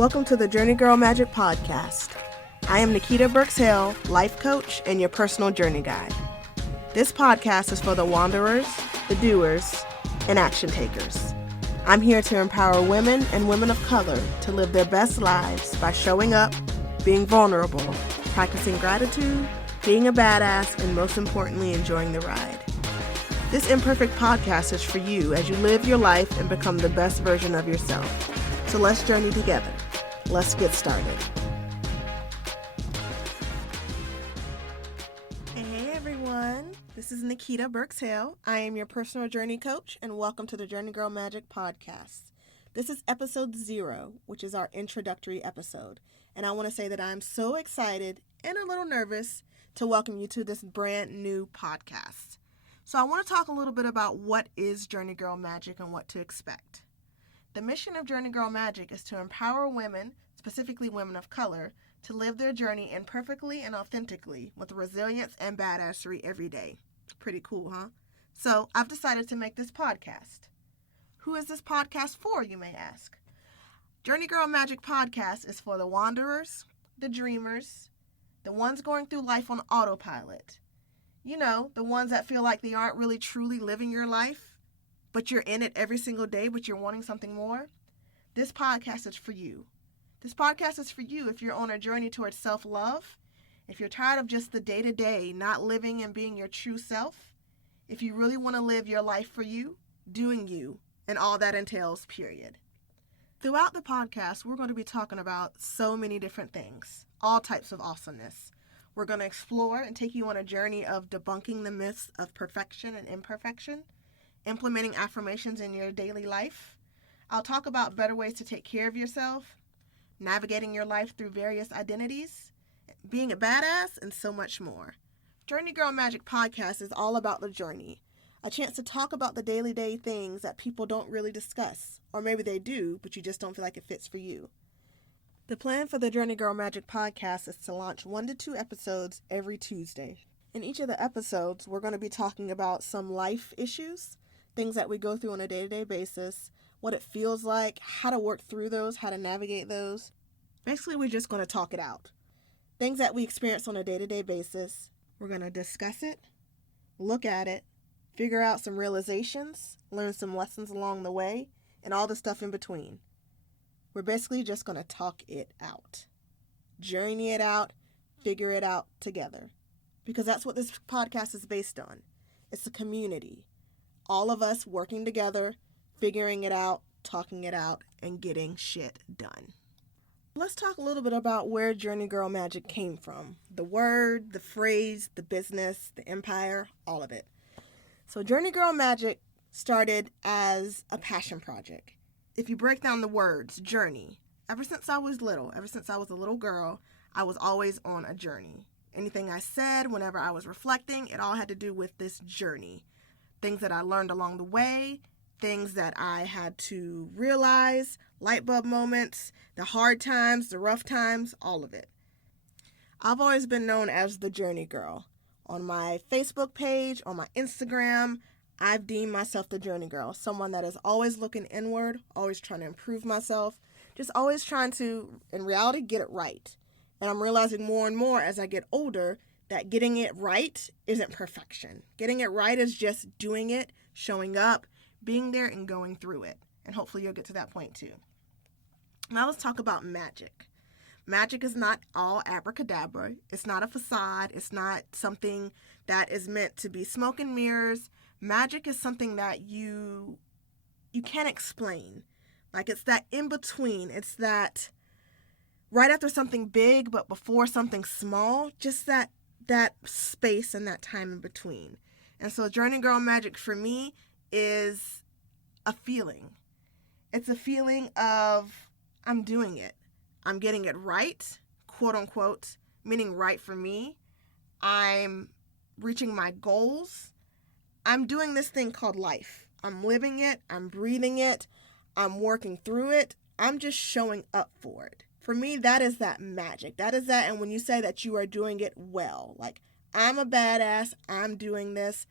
Welcome to the JourneyGurl Magic Podcast. I am Nikita Burks-Hale, life coach and your personal journey guide. This podcast is for the wanderers, the doers, and action takers. I'm here to empower women and women of color to live their best lives by showing up, being vulnerable, practicing gratitude, being a badass, and most importantly, enjoying the ride. This imperfect podcast is for you as you live your life and become the best version of yourself. So let's journey together. Let's get started. Hey everyone, this is Nikita Burks-Hale. I am your personal journey coach and welcome to the JourneyGurl Magic Podcast. This is episode 0, which is our introductory episode. And I want to say that I'm so excited and a little nervous to welcome you to this brand new podcast. So I want to talk a little bit about what is JourneyGurl Magic and what to expect. The mission of JourneyGurl Magic is to empower women, specifically women of color, to live their journey imperfectly and authentically with resilience and badassery every day. Pretty cool, huh? So I've decided to make this podcast. Who is this podcast for, you may ask? JourneyGurl Magic Podcast is for the wanderers, the dreamers, the ones going through life on autopilot. You know, the ones that feel like they aren't really truly living your life, but you're in it every single day, but you're wanting something more. This podcast is for you. This podcast is for you if you're on a journey towards self-love, if you're tired of just the day-to-day, not living and being your true self, if you really want to live your life for you, doing you, and all that entails, period. Throughout the podcast, we're going to be talking about so many different things, all types of awesomeness. We're going to explore and take you on a journey of debunking the myths of perfection and imperfection, implementing affirmations in your daily life. I'll talk about better ways to take care of yourself, navigating your life through various identities, being a badass, and so much more. JourneyGurl Magic Podcast is all about the journey, a chance to talk about the daily things that people don't really discuss, or maybe they do, but you just don't feel like it fits for you. The plan for the JourneyGurl Magic Podcast is to launch 1 to 2 episodes every Tuesday. In each of the episodes, we're going to be talking about some life issues, things that we go through on a day-to-day basis, what it feels like, how to work through those, how to navigate those. Basically, we're just going to talk it out. Things that we experience on a day-to-day basis, we're going to discuss it, look at it, figure out some realizations, learn some lessons along the way, and all the stuff in between. We're basically just going to talk it out. Journey it out, figure it out together. Because that's what this podcast is based on. It's a community. All of us working together, figuring it out, talking it out, and getting shit done. Let's talk a little bit about where JourneyGurl Magic came from. The word, the phrase, the business, the empire, all of it. So JourneyGurl Magic started as a passion project. If you break down the words, journey, ever since I was little, ever since I was a little girl, I was always on a journey. Anything I said, whenever I was reflecting, it all had to do with this journey. Things that I learned along the way, things that I had to realize, light bulb moments, the hard times, the rough times, all of it. I've always been known as the Journey Girl. On my Facebook page, on my Instagram, I've deemed myself the Journey Girl, someone that is always looking inward, always trying to improve myself, just always trying to, in reality, get it right. And I'm realizing more and more as I get older that getting it right isn't perfection. Getting it right is just doing it, showing up, being there, and going through it. And hopefully you'll get to that point too. Now let's talk about magic. Magic is not all abracadabra. It's not a facade. It's not something that is meant to be smoke and mirrors. Magic is something that you can't explain. Like it's that in between. It's that right after something big, but before something small, just that space and that time in between. And so JourneyGurl Magic for me is a feeling. It's a feeling of I'm doing it. I'm getting it right, quote unquote, meaning right for me. I'm reaching my goals. I'm doing this thing called life. I'm living it. I'm breathing it. I'm working through it. I'm just showing up for it. For me, that is that magic. That is that. And when you say that you are doing it well, like I'm a badass, I'm doing this,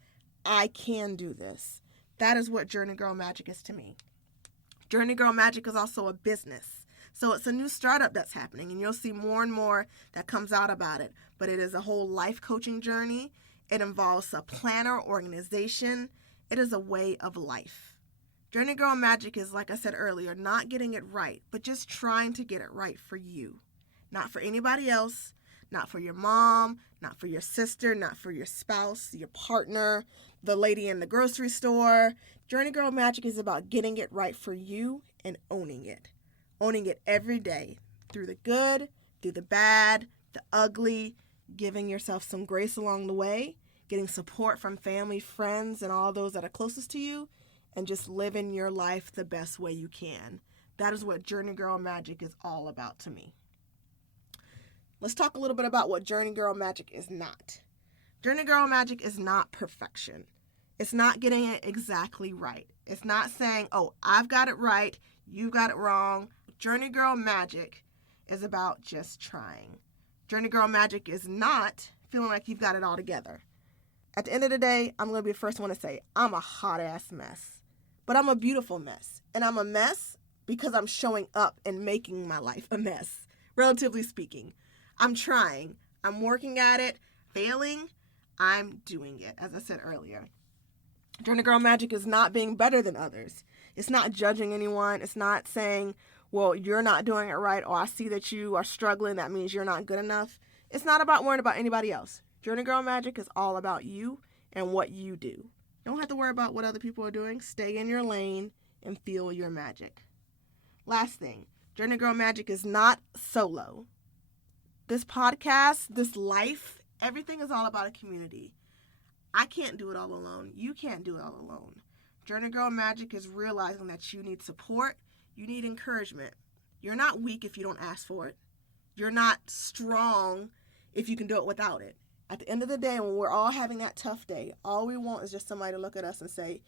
I can do this. That is what JourneyGurl Magic is to me. JourneyGurl Magic is also a business. So it's a new startup that's happening, and you'll see more and more that comes out about it. But it is a whole life coaching journey. It involves a planner, organization. It is a way of life. JourneyGurl Magic is, like I said earlier, not getting it right, but just trying to get it right for you. Not for anybody else, not for your mom, not for your sister, not for your spouse, your partner, the lady in the grocery store. JourneyGurl Magic is about getting it right for you and owning it. Owning it every day, through the good, through the bad, the ugly, giving yourself some grace along the way, getting support from family, friends, and all those that are closest to you, and just living your life the best way you can. That is what JourneyGurl Magic is all about to me. Let's talk a little bit about what JourneyGurl Magic is not. JourneyGurl Magic is not perfection. It's not getting it exactly right. It's not saying, oh, I've got it right, you got it wrong. JourneyGurl Magic is about just trying. JourneyGurl Magic is not feeling like you've got it all together. At the end of the day, I'm going to be the first one to say, I'm a hot-ass mess. But I'm a beautiful mess. And I'm a mess because I'm showing up and making my life a mess, relatively speaking. I'm trying. I'm working at it. Failing. I'm doing it, as I said earlier. JourneyGurl Magic is not being better than others. It's not judging anyone. It's not saying, well, you're not doing it right, or I see that you are struggling, that means you're not good enough. It's not about worrying about anybody else. JourneyGurl Magic is all about you and what you do. You don't have to worry about what other people are doing. Stay in your lane and feel your magic. Last thing, JourneyGurl Magic is not solo. This podcast, this life, everything is all about a community. I can't do it all alone. You can't do it all alone. JourneyGurl Magic is realizing that you need support. You need encouragement. You're not weak if you don't ask for it. You're not strong if you can do it without it. At the end of the day, when we're all having that tough day, all we want is just somebody to look at us and say,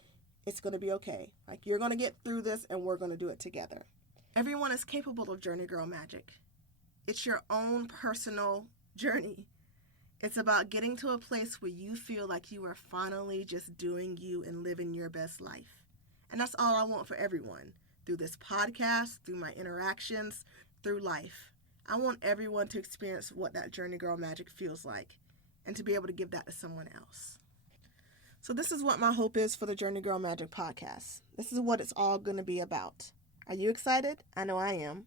it's going to be okay. Like, you're going to get through this and we're going to do it together. Everyone is capable of JourneyGurl Magic. It's your own personal journey. It's about getting to a place where you feel like you are finally just doing you and living your best life. And that's all I want for everyone. Through this podcast, through my interactions, through life. I want everyone to experience what that JourneyGurl Magic feels like and to be able to give that to someone else. So this is what my hope is for the JourneyGurl Magic podcast. This is what it's all going to be about. Are you excited? I know I am.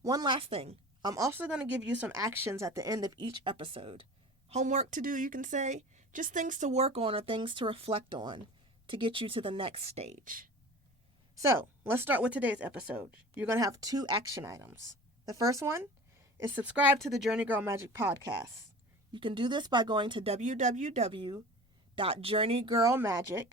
One last thing. I'm also going to give you some actions at the end of each episode. Homework to do, you can say. Just things to work on or things to reflect on to get you to the next stage. So, let's start with today's episode. You're going to have 2 action items. The first one is subscribe to the JourneyGurl Magic podcast. You can do this by going to www.JourneyGurlMagic,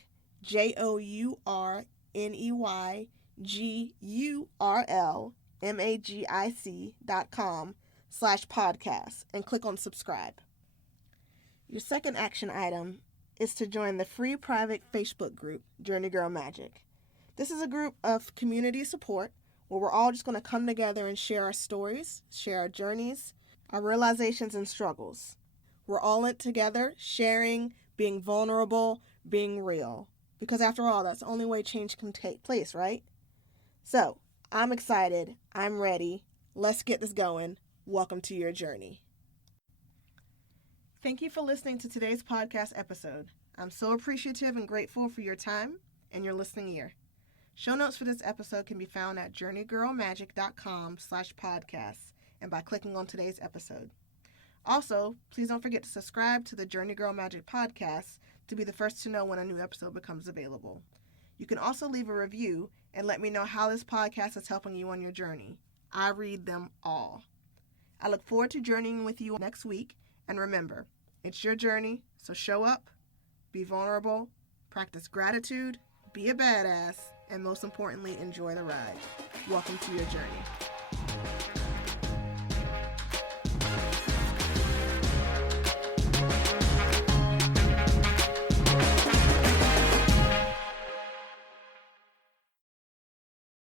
JourneyGurlMagic.com/podcast and click on subscribe. Your second action item is to join the free private Facebook group, JourneyGurl Magic. This is a group of community support where we're all just going to come together and share our stories, share our journeys, our realizations and struggles. We're all in it together, sharing, being vulnerable, being real. Because after all, that's the only way change can take place, right? So, I'm excited. I'm ready. Let's get this going. Welcome to your journey. Thank you for listening to today's podcast episode. I'm so appreciative and grateful for your time and your listening ear. Show notes for this episode can be found at JourneyGurlMagic.com/podcast and by clicking on today's episode. Also, please don't forget to subscribe to the JourneyGurl Magic podcast to be the first to know when a new episode becomes available. You can also leave a review and let me know how this podcast is helping you on your journey. I read them all. I look forward to journeying with you next week, and remember, it's your journey, so show up, be vulnerable, practice gratitude, be a badass, and most importantly, enjoy the ride. Welcome to your journey.